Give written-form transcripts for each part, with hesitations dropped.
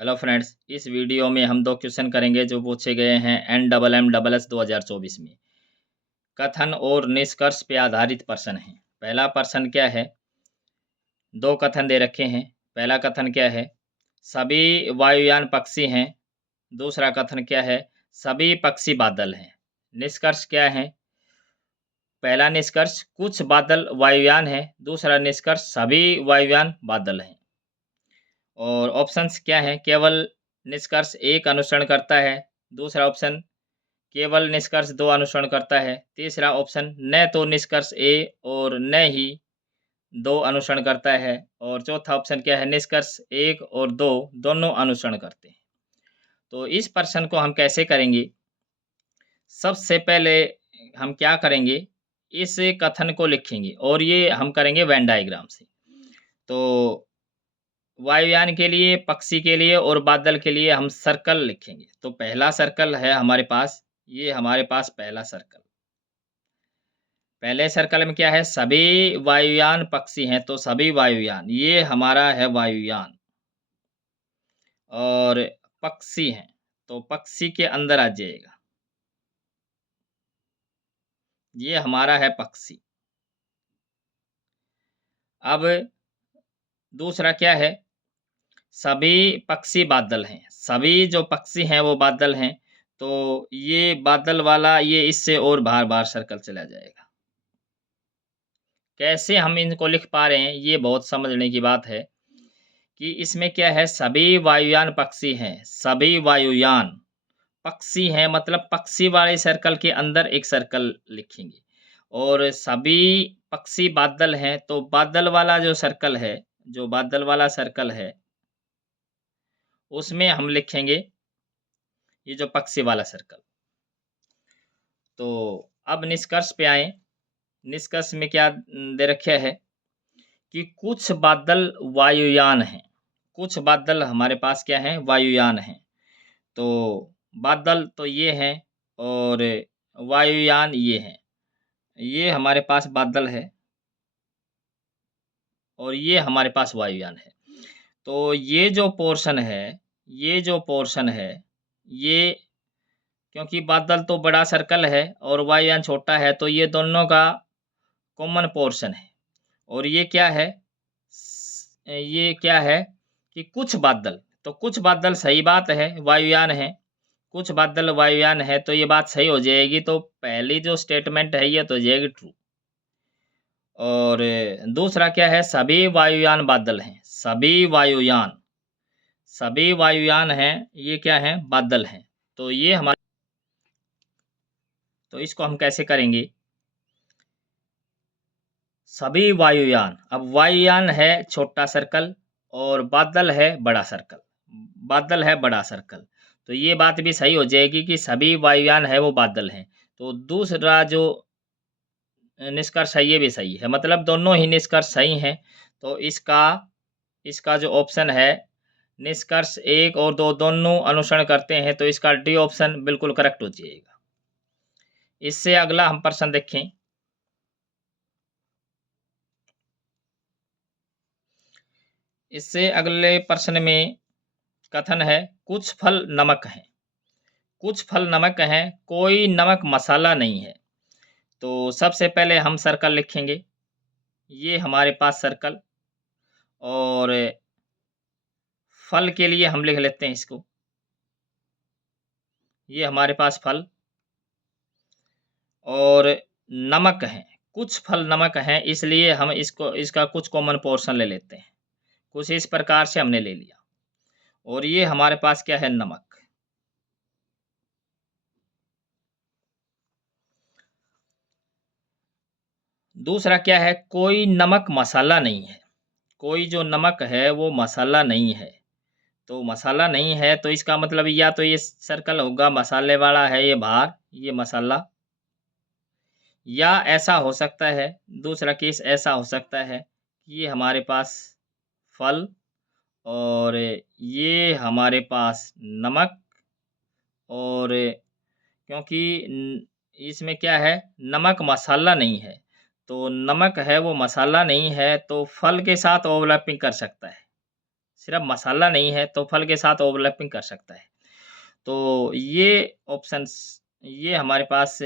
Hello friends, इस video में हम दो क्वेश्चन करेंगे जो पूछे गए हैं NMMSS 2024 में। कथन और निष्कर्ष पे आधारित प्रश्न है। पहला प्रश्न क्या है? दो कथन दे रखे हैं। पहला कथन क्या है? सभी वायुयान पक्षी हैं। दूसरा कथन क्या है? सभी पक्षी बादल हैं। निष्कर्ष क्या है? पहला निष्कर्ष कुछ बादल वायुयान हैं। दूसरा निष्कर्ष सभी वायुयान बादल हैं। और ऑप्शंस क्या है? केवल निष्कर्ष एक अनुसरण करता है। दूसरा ऑप्शन केवल निष्कर्ष दो अनुसरण करता है। तीसरा ऑप्शन न तो निष्कर्ष ए और न ही दो अनुसरण करता है। और चौथा ऑप्शन क्या है? निष्कर्ष एक और दो दोनों अनुसरण करते हैं। तो इस प्रश्न को हम कैसे करेंगे? सबसे पहले हम क्या करेंगे? इस कथन को लिखेंगे और ये हम करेंगे वेन डायग्राम से। तो वायुयान के लिए, पक्षी के लिए और बादल के लिए हम सर्कल लिखेंगे। तो पहला सर्कल है हमारे पास, ये हमारे पास पहला सर्कल। पहले सर्कल में क्या है? सभी वायुयान पक्षी हैं, तो सभी वायुयान, ये हमारा है वायुयान। और पक्षी हैं, तो पक्षी के अंदर आ जाएगा, ये हमारा है पक्षी। अब दूसरा क्या है? सभी पक्षी बादल हैं, सभी जो पक्षी हैं वो बादल हैं। तो ये बादल वाला ये इससे और बाहर बाहर सर्कल चला जाएगा। कैसे हम इनको लिख पा रहे हैं, ये बहुत समझने की बात है कि इसमें क्या है? सभी वायुयान पक्षी हैं, सभी वायुयान पक्षी हैं, मतलब पक्षी वाले सर्कल के अंदर एक सर्कल लिखेंगे। और सभी पक्षी बादल हैं, तो बादल वाला जो सर्कल है, जो बादल वाला सर्कल है, उसमें हम लिखेंगे ये जो पक्षी वाला सर्कल। तो अब निष्कर्ष पे आए। निष्कर्ष में क्या दे रखा है कि कुछ बादल वायुयान हैं। कुछ बादल हमारे पास क्या हैं? वायुयान हैं। तो बादल तो ये हैं और वायुयान ये हैं। ये हमारे पास बादल है और ये हमारे पास वायुयान है। तो ये जो पोर्शन है, ये जो पोर्शन है, ये क्योंकि बादल तो बड़ा सर्कल है और वायुयान छोटा है, तो ये दोनों का कॉमन पोर्शन है। और ये क्या है? ये क्या है कि कुछ बादल, तो कुछ बादल सही बात है, वायुयान है। कुछ बादल वायुयान है, तो ये बात सही हो जाएगी। तो पहली जो स्टेटमेंट है ये तो हो जाएगी ट्रू। और दूसरा क्या है? सभी वायुयान बादल हैं, सभी वायुयान, सभी वायुयान हैं, ये क्या है? बादल हैं। तो ये हमारे, तो इसको हम कैसे करेंगे? सभी वायुयान, अब वायुयान है छोटा सर्कल और बादल है बड़ा सर्कल, बादल है बड़ा सर्कल। तो ये बात भी सही हो जाएगी कि सभी वायुयान है वो बादल हैं। तो दूसरा जो निष्कर्ष है ये भी सही है, मतलब दोनों ही निष्कर्ष सही हैं। तो इसका इसका जो ऑप्शन है, निष्कर्ष एक और दो दोनों अनुसरण करते हैं, तो इसका डी ऑप्शन बिल्कुल करेक्ट हो जाएगा। इससे अगला हम प्रश्न देखें। इससे अगले प्रश्न में कथन है कुछ फल नमक हैं। कुछ फल नमक हैं, कोई नमक मसाला नहीं है। तो सबसे पहले हम सर्कल लिखेंगे, ये हमारे पास सर्कल। और फल के लिए हम लिख लेते हैं इसको, ये हमारे पास फल। और नमक हैं, कुछ फल नमक हैं, इसलिए हम इसको इसका कुछ कॉमन पोर्शन ले लेते हैं। कुछ इस प्रकार से हमने ले लिया और ये हमारे पास क्या है? नमक। दूसरा क्या है? कोई नमक मसाला नहीं है। कोई जो नमक है वो मसाला नहीं है। तो मसाला नहीं है, तो इसका मतलब या तो ये सर्कल होगा मसाले वाला है, ये बाहर, ये मसाला। या ऐसा हो सकता है, दूसरा केस ऐसा हो सकता है कि ये हमारे पास फल और ये हमारे पास नमक। और क्योंकि इसमें क्या है? नमक मसाला नहीं है, तो नमक है वो मसाला नहीं है, तो फल के साथ ओवरलैपिंग कर सकता है। सिर्फ मसाला नहीं है तो फल के साथ ओवरलैपिंग कर सकता है। तो ये हमारे पास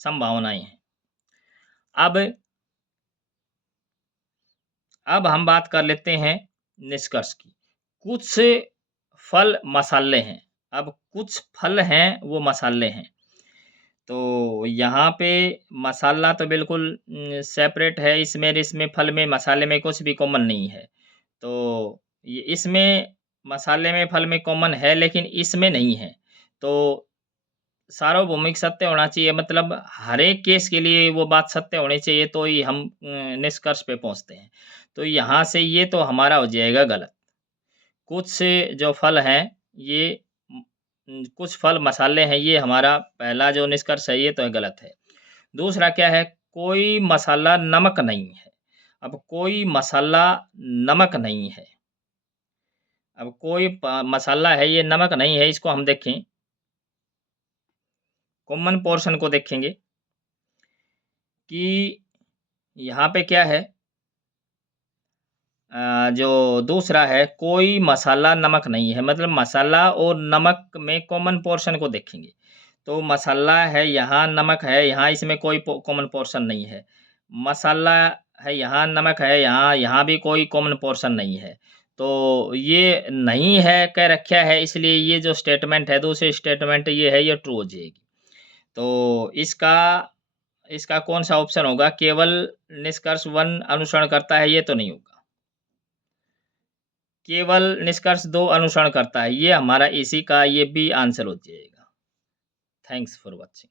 संभावनाएँ हैं। अब हम बात कर लेते हैं निष्कर्ष की। कुछ फल मसाले हैं, अब कुछ फल हैं वो मसाले हैं। तो यहाँ पे मसाला तो बिल्कुल सेपरेट है, इसमें फल में, मसाले में कुछ भी कॉमन नहीं है। तो ये इसमें मसाले में, फल में कॉमन है लेकिन इसमें नहीं है। तो सार्वभौमिक सत्य होना चाहिए, मतलब हर एक केस के लिए वो बात सत्य होनी चाहिए तो ही हम निष्कर्ष पे पहुँचते हैं। तो यहाँ से ये तो हमारा हो जाएगा गलत। कुछ जो फल हैं ये कुछ फल मसाले हैं, ये हमारा पहला जो निष्कर्ष है ये तो गलत है। दूसरा क्या है, कोई मसाला नमक नहीं है। अब कोई मसाला नमक नहीं है। अब कोई मसाला है ये नमक नहीं है, इसको हम देखें, कॉमन पोर्शन को देखेंगे कि यहाँ पे क्या है, जो दूसरा है, कोई मसाला नमक नहीं है, मतलब मसाला और नमक में कॉमन पोर्शन को देखेंगे। तो मसाला है यहाँ, नमक है यहाँ, इसमें कोई कॉमन पोर्शन नहीं है। मसाला है यहाँ, नमक है यहाँ, यहाँ भी कोई कॉमन पोर्शन नहीं है। तो ये नहीं है कह रखा है, इसलिए ये जो स्टेटमेंट है, दूसरी स्टेटमेंट ये है, ये ट्रू हो जाएगी। तो इसका इसका कौन सा ऑप्शन होगा, केवल निष्कर्ष 1 अनुसरण करता है, ये तो नहीं होगा। केवल निष्कर्ष 2 अनुसरण करता है, ये हमारा इसी का ये भी आंसर हो जाएगा। Thanks for watching.